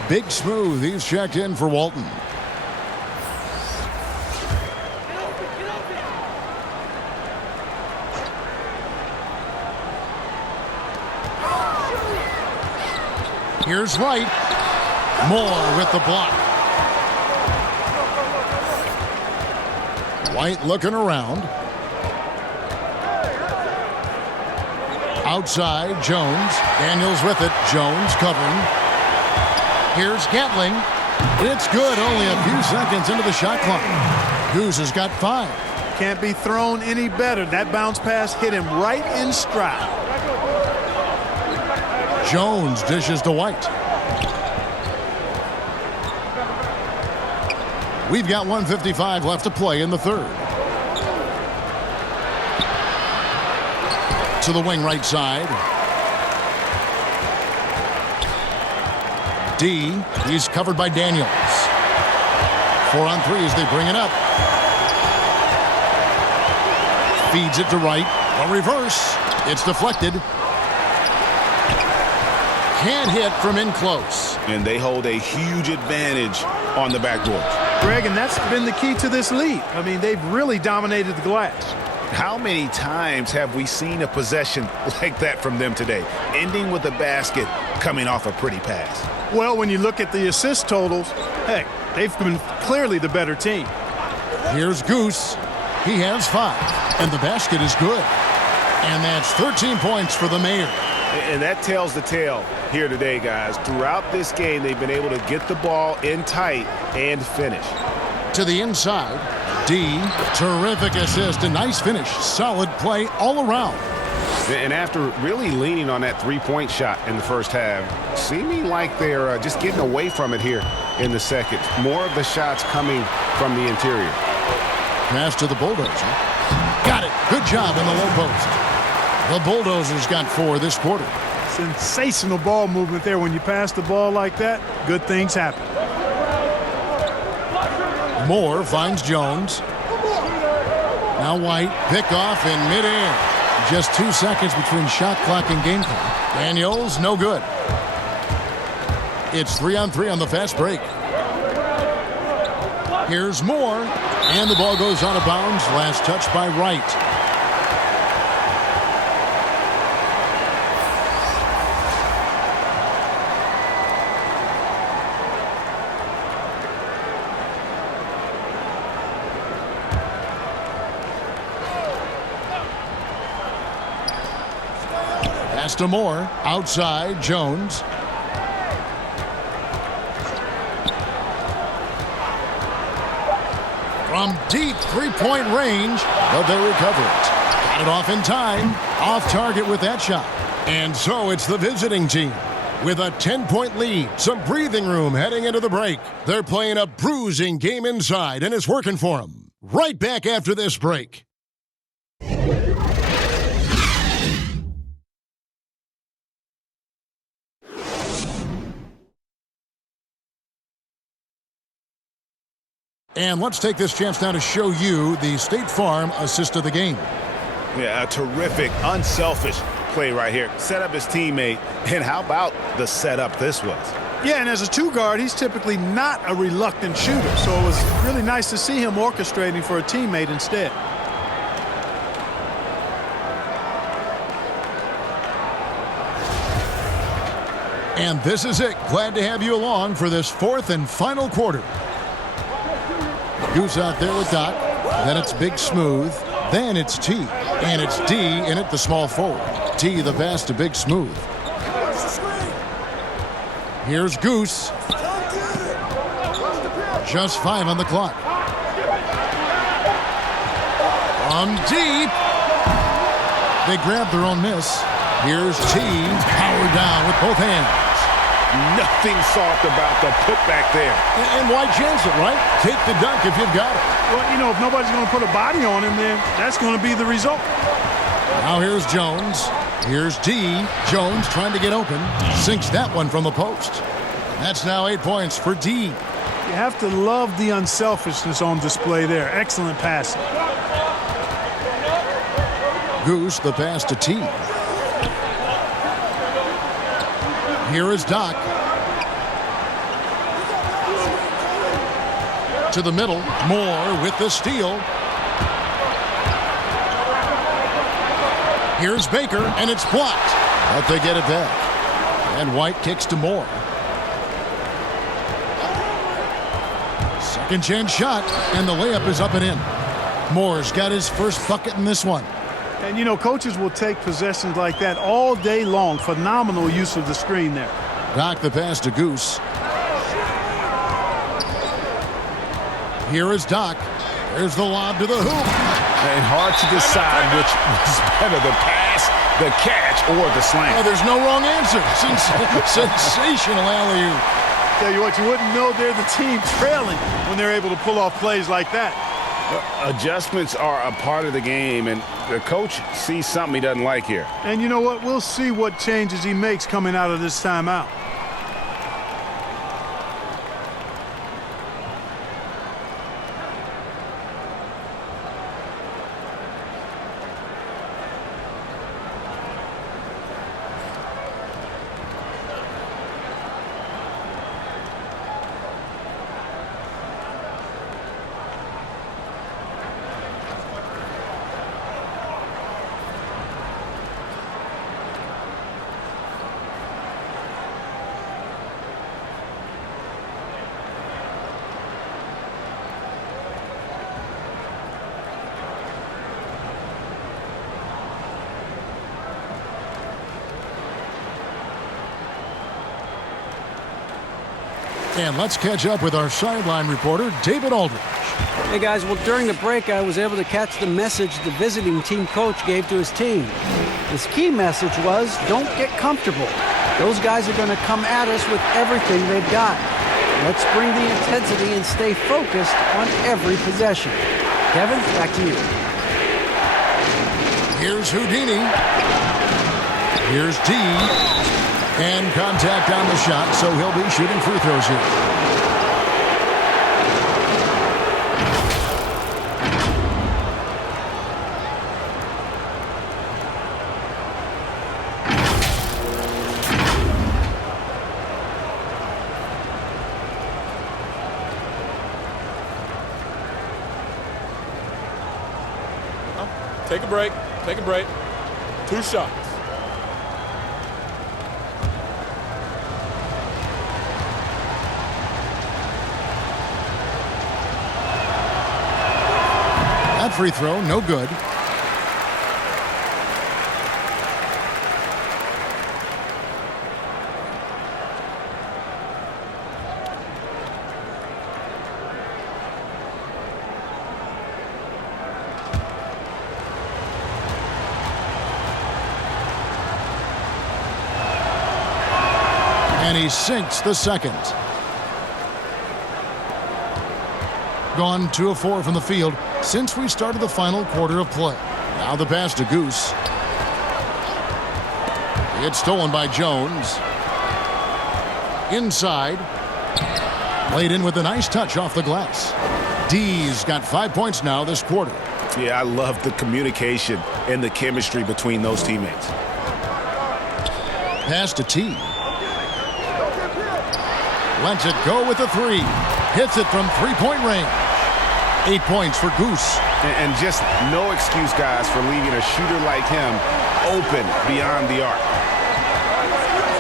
Big Smooth, he's checked in for Walton. Here's Wright. Moore with the block. White looking around. Outside, Jones. Daniels with it. Jones covering. Here's Gatling. It's good. Only a few seconds into the shot clock. Goose has got 5. Can't be thrown any better. That bounce pass hit him right in stride. Jones dishes to White. We've got 1:55 left to play in the third. To the wing right side. D, he's covered by Daniels. 4 on 3 as they bring it up. Feeds it to Wright. A reverse. It's deflected. Can't hit from in close. And they hold a huge advantage on the backboard. Greg, and that's been the key to this lead. I mean, they've really dominated the glass. How many times have we seen a possession like that from them today, ending with a basket coming off a pretty pass? Well, when you look at the assist totals, heck, they've been clearly the better team. Here's Goose. He has 5, and the basket is good. And that's 13 points for the Mayor. And that tells the tale here today, guys. Throughout this game, they've been able to get the ball in tight and finish. To the inside, D, terrific assist, a nice finish. Solid play all around. And after really leaning on that three-point shot in the first half, seeming like they're just getting away from it here in the second. More of the shots coming from the interior. Pass to the Bulldozer. Got it. Good job in the low post. The Bulldozers got 4 this quarter. Sensational ball movement there. When you pass the ball like that, good things happen. Moore finds Jones. Now White, pick off in midair. Just 2 seconds between shot clock and game clock. Daniels, no good. It's 3 on 3 on the fast break. Here's Moore, and the ball goes out of bounds. Last touch by Wright. Pass to Moore. Outside, Jones. From deep three-point range, but they recover it. Got it off in time. Off target with that shot. And so it's the visiting team with a 10-point lead. Some breathing room heading into the break. They're playing a bruising game inside, and it's working for them. Right back after this break. And let's take this chance now to show you the State Farm assist of the game. Yeah, a terrific, unselfish play right here. Set up his teammate, and how about the setup this was? Yeah, and as a 2-guard, he's typically not a reluctant shooter, so it was really nice to see him orchestrating for a teammate instead. And this is it. Glad to have you along for this fourth and final quarter. Goose out there with Doc. Then it's Big Smooth. Then it's T. And it's D in it, the small forward. T the pass to Big Smooth. Here's Goose. Just 5 on the clock. From deep. They grab their own miss. Here's T, powered down with both hands. Nothing soft about the putback there. And why chance it, right? Take the dunk if you've got it. Well, you know, if nobody's going to put a body on him, then that's going to be the result. Now here's Jones. Here's D. Jones trying to get open. Sinks that one from the post. That's now 8 points for D. You have to love the unselfishness on display there. Excellent passing. Goose, the pass to T. Here is Doc. To the middle. Moore with the steal. Here's Baker, and it's blocked. But they get it back. And White kicks to Moore. Second chance shot, and the layup is up and in. Moore's got his first bucket in this one. And, you know, coaches will take possessions like that all day long. Phenomenal use of the screen there. Doc the pass to Goose. Here is Doc. There's the lob to the hoop. And hard to decide which was better, the pass, the catch, or the slam. Oh, there's no wrong answer. Sensational alley-oop. Tell you what, you wouldn't know they're the team trailing when they're able to pull off plays like that. Adjustments are a part of the game, and the coach sees something he doesn't like here. And you know what? We'll see what changes he makes coming out of this timeout. And let's catch up with our sideline reporter, David Aldridge. Hey guys, well during the break I was able to catch the message the visiting team coach gave to his team. His key message was, don't get comfortable. Those guys are going to come at us with everything they've got. Let's bring the intensity and stay focused on every possession. Kevin, back to you. Here's Houdini. Here's D. And contact on the shot, so he'll be shooting free throws here. Take a break. Take a break. 2 shots. That free throw, no good. And he sinks the second. Gone 2 of 4 from the field since we started the final quarter of play. Now the pass to Goose. It's stolen by Jones. Inside. Laid in with a nice touch off the glass. D's got 5 points now this quarter. Yeah, I love the communication and the chemistry between those teammates. Pass to T. Lets it go with a 3. Hits it from 3-point range. 8 points for Goose. And just no excuse, guys, for leaving a shooter like him open beyond the arc.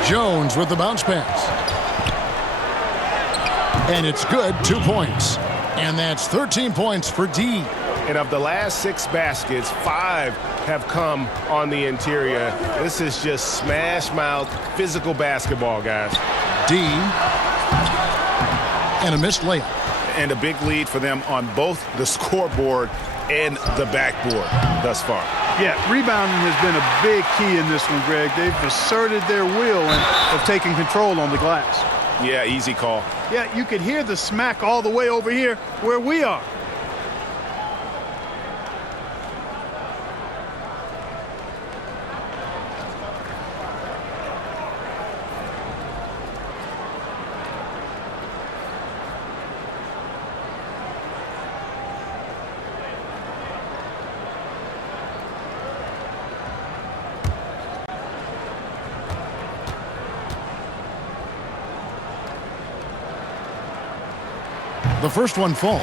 Jones with the bounce pass. And it's good, 2 points. And that's 13 points for D. And of the last 6 baskets, 5 have come on the interior. This is just smash mouth physical basketball, guys. D. And a missed layup. And a big lead for them on both the scoreboard and the backboard thus far. Yeah, rebounding has been a big key in this one, Greg. They've asserted their will and have taken control on the glass. Yeah, easy call. Yeah, you could hear the smack all the way over here where we are. The first one falls.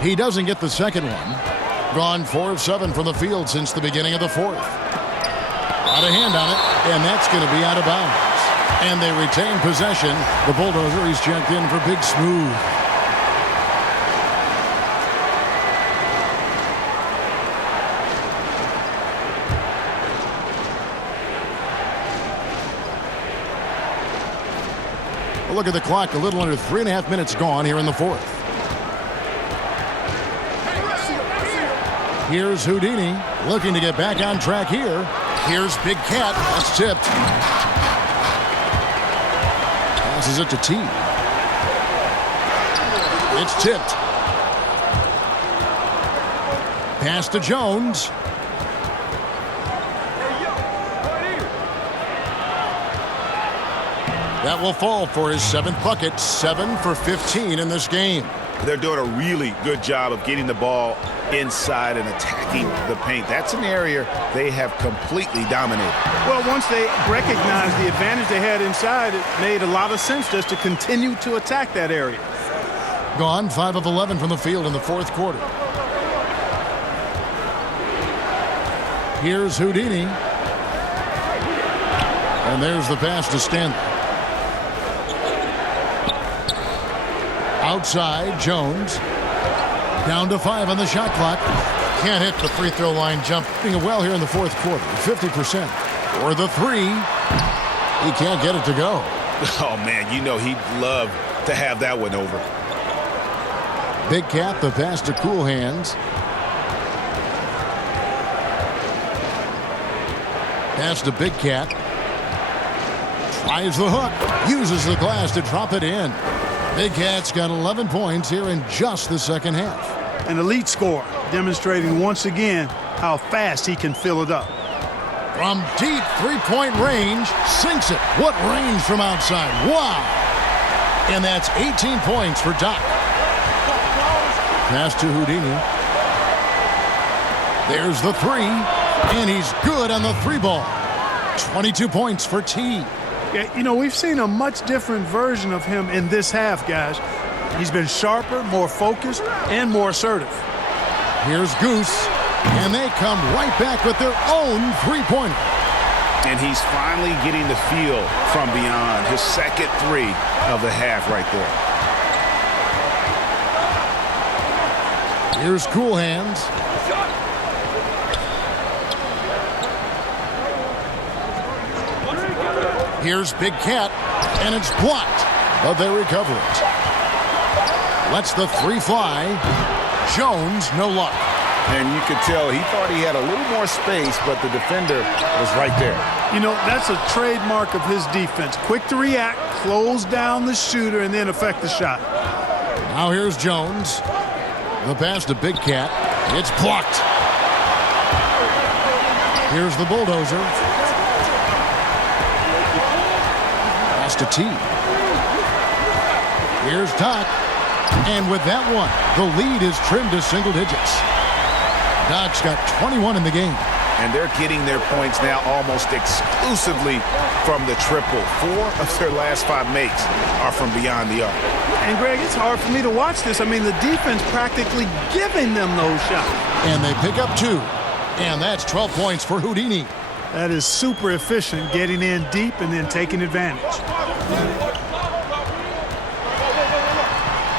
He doesn't get the second one. Gone 4 of 7 from the field since the beginning of the fourth. Got a hand on it, and that's going to be out of bounds. And they retain possession. The Bulldozer, he's checked in for Big Smooth. Well, look at the clock, a little under 3.5 minutes gone here in the fourth. Here's Houdini looking to get back on track here. Here's Big Cat. That's tipped. Passes it to T. It's tipped. Pass to Jones. That will fall for his 7th bucket. 7 for 15 in this game. They're doing a really good job of getting the ball inside and attacking the paint. That's an area they have completely dominated. Well, once they recognized the advantage they had inside, it made a lot of sense just to continue to attack that area. Gone 5 of 11 from the field in the fourth quarter. Here's Houdini. And there's the pass to Stanley. Outside, Jones. Down to 5 on the shot clock. Can't hit the free throw line, jumping well here in the fourth quarter. 50%. For the 3. He can't get it to go. Oh, man, you know he'd love to have that one over. Big Cat, the pass to Cool Hands. Pass to Big Cat. Tries the hook. Uses the glass to drop it in. Big Cat's got 11 points here in just the second half. An elite scorer, demonstrating once again how fast he can fill it up. From deep three-point range, sinks it. What range from outside. Wow. And that's 18 points for Doc. Pass to Houdini. There's the 3. And he's good on the 3 ball. 22 points for T. Yeah, you know, we've seen a much different version of him in this half, guys. He's been sharper, more focused, and more assertive. Here's Goose, and they come right back with their own three-pointer. And he's finally getting the feel from beyond. His second 3 of the half right there. Here's Cool Hands. Here's Big Cat, and it's blocked, but they recover it. Lets the 3 fly. Jones, no luck. And you could tell he thought he had a little more space, but the defender was right there. You know, that's a trademark of his defense. Quick to react, close down the shooter, and then affect the shot. Now here's Jones. The pass to Big Cat. It's blocked. Here's the Bulldozer. Pass to T. Here's Doc. And with that one, the lead is trimmed to single digits. Doc's got 21 in the game. And they're getting their points now almost exclusively from the triple. 4 of their last 5 makes are from beyond the arc. And, Greg, it's hard for me to watch this. I mean, the defense practically giving them those shots. And they pick up 2. And that's 12 points for Houdini. That is super efficient, getting in deep and then taking advantage.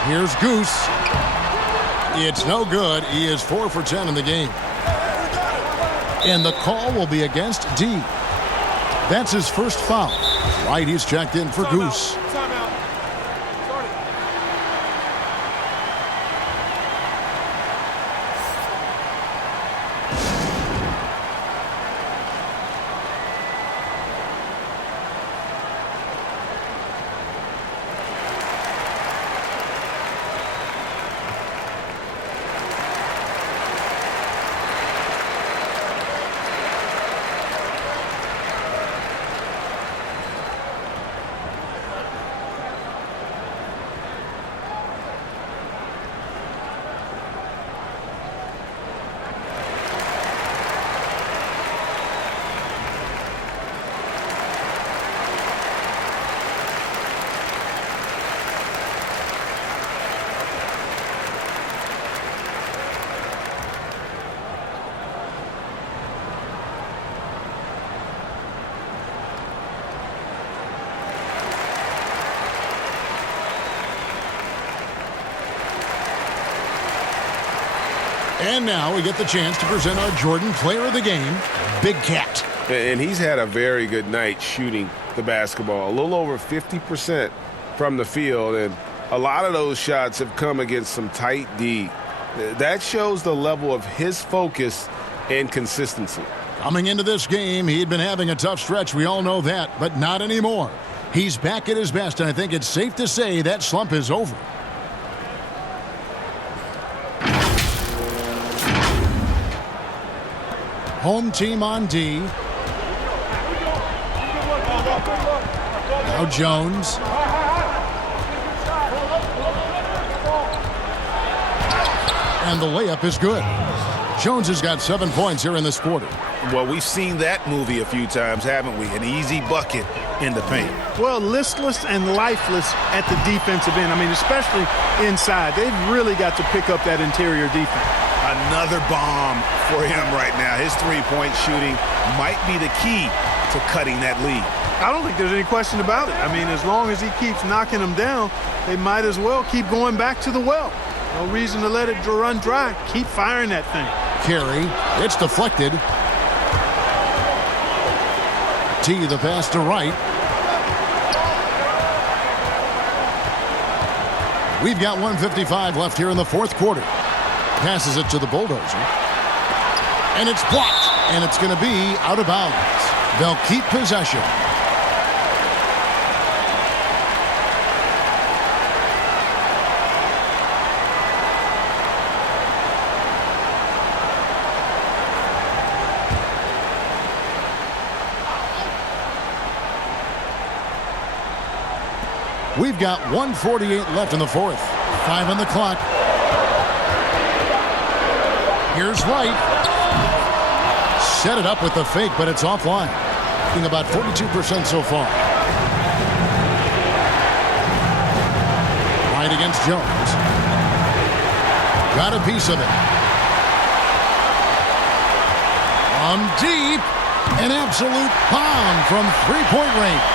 Here's Goose. It's no good. He is 4 for 10 in the game. And the call will be against D. That's his first foul. Right, he's checked in for Goose. And now we get the chance to present our Jordan Player of the Game, Big Cat. And he's had a very good night shooting the basketball. A little over 50% from the field, and a lot of those shots have come against some tight D. That shows the level of his focus and consistency. Coming into this game, he'd been having a tough stretch. We all know that, but not anymore. He's back at his best, and I think it's safe to say that slump is over. Home team on D. Now Jones. And the layup is good. Jones has got 7 points here in this quarter. Well, we've seen that movie a few times, haven't we? An easy bucket in the paint. Well, listless and lifeless at the defensive end. I mean, especially inside. They've really got to pick up that interior defense. Another bomb for him right now. His three-point shooting might be the key to cutting that lead. I don't think there's any question about it. I mean, as long as he keeps knocking them down, they might as well keep going back to the well. No reason to let it run dry. Keep firing that thing. Carry. It's deflected. T, the pass to Wright. We've got 1:55 left here in the fourth quarter. Passes it to the Bulldozer. And it's blocked. And it's going to be out of bounds. They'll keep possession. We've got 1:48 left in the fourth. 5 on the clock. Here's Wright. Set it up with the fake, but it's offline. Being about 42% so far. Wright against Jones. Got a piece of it. From deep. An absolute bomb from three-point range.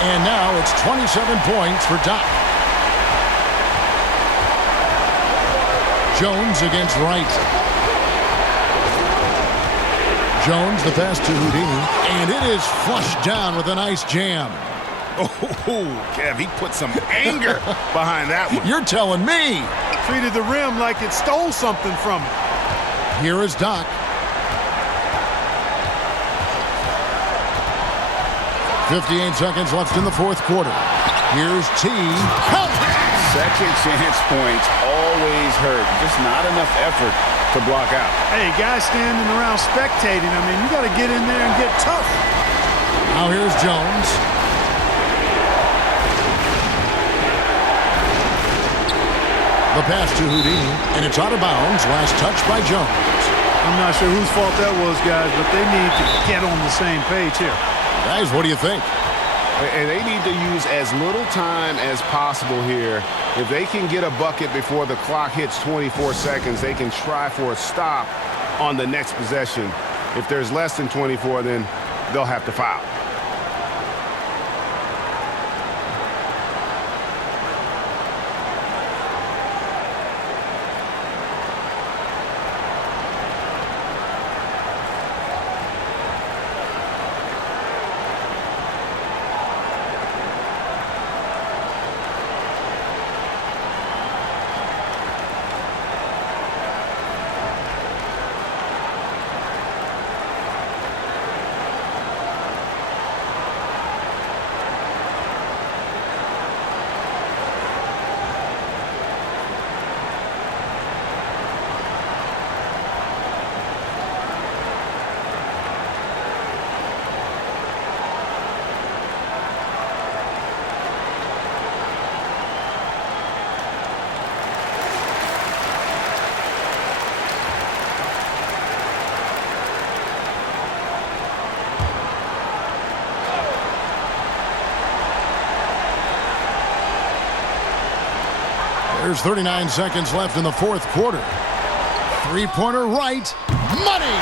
And now it's 27 points for Doc. Jones against Wright. Jones, the pass to Houdini, and it is flushed down with a nice jam. Oh, Kev, he put some anger behind that one. You're telling me. Treated the rim like it stole something from him. Here is Doc. 58 seconds left in the fourth quarter. Here's T. Count. Second chance points always hurt. Just not enough effort to block out. Hey, guys standing around spectating. I mean, you got to get in there and get tough. Now here's Jones. The pass to Houdini, and it's out of bounds. Last touch by Jones. I'm not sure whose fault that was, guys, but they need to get on the same page here. Guys, what do you think? And they need to use as little time as possible here. If they can get a bucket before the clock hits 24 seconds, they can try for a stop on the next possession. If there's less than 24, then they'll have to foul. There's 39 seconds left in the fourth quarter. Three-pointer right. Money!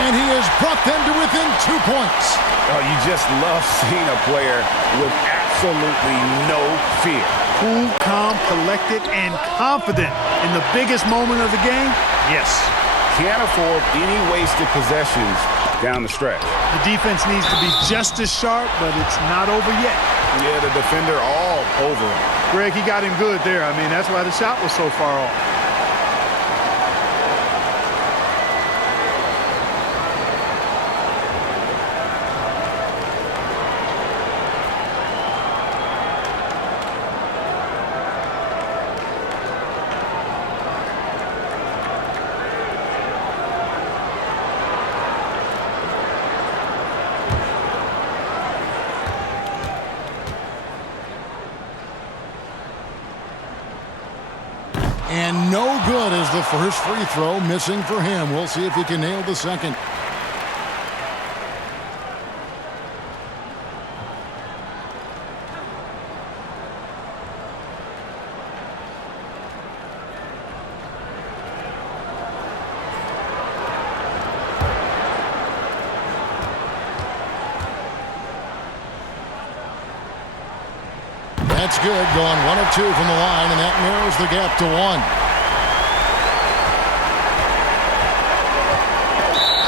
And he has brought them to within 2 points. Oh, you just love seeing a player with absolutely no fear. Cool, calm, collected, and confident in the biggest moment of the game? Yes. Can't afford any wasted possessions down the stretch. The defense needs to be just as sharp, but it's not over yet. Yeah, the defender all over him. Greg, he got him good there. I mean, that's why the shot was so far off. And no good as the first free throw missing for him. We'll see if he can nail the second. That's good, going 1 of 2 from the line, and that narrows the gap to 1.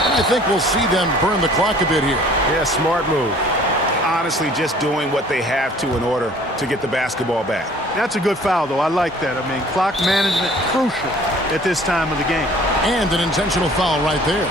And I think we'll see them burn the clock a bit here. Yeah, smart move. Honestly, just doing what they have to in order to get the basketball back. That's a good foul, though. I like that. I mean, clock management crucial at this time of the game. And an intentional foul right there.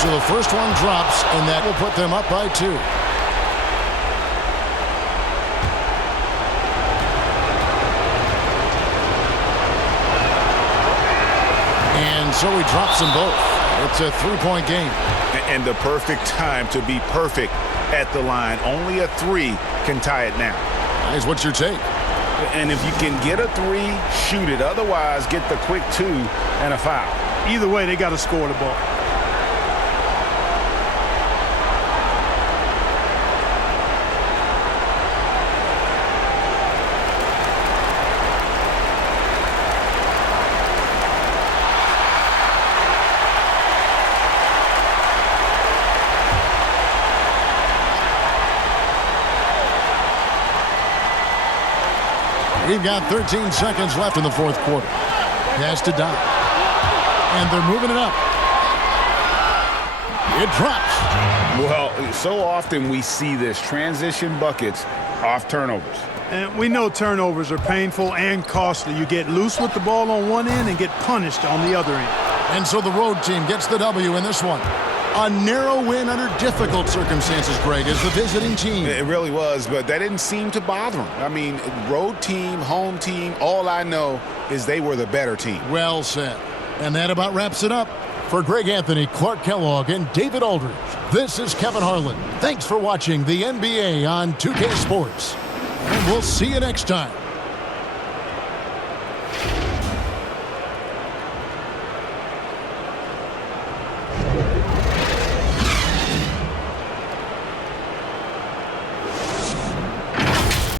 So the first one drops, and that will put them up by 2. And so he drops them both. It's a 3-point game. And the perfect time to be perfect at the line. Only a 3 can tie it now. Guys, what's your take? And if you can get a 3, shoot it. Otherwise, get the quick 2 and a foul. Either way, they got to score the ball. We've got 13 seconds left in the fourth quarter. Pass to Doc. And they're moving it up. It drops. Well, so often we see this. Transition buckets off turnovers. And we know turnovers are painful and costly. You get loose with the ball on one end and get punished on the other end. And so the road team gets the W in this one. A narrow win under difficult circumstances, Greg, as the visiting team. It really was, but that didn't seem to bother them. I mean, road team, home team, all I know is they were the better team. Well said. And that about wraps it up. For Greg Anthony, Clark Kellogg, and David Aldridge, this is Kevin Harlan. Thanks for watching the NBA on 2K Sports. And we'll see you next time.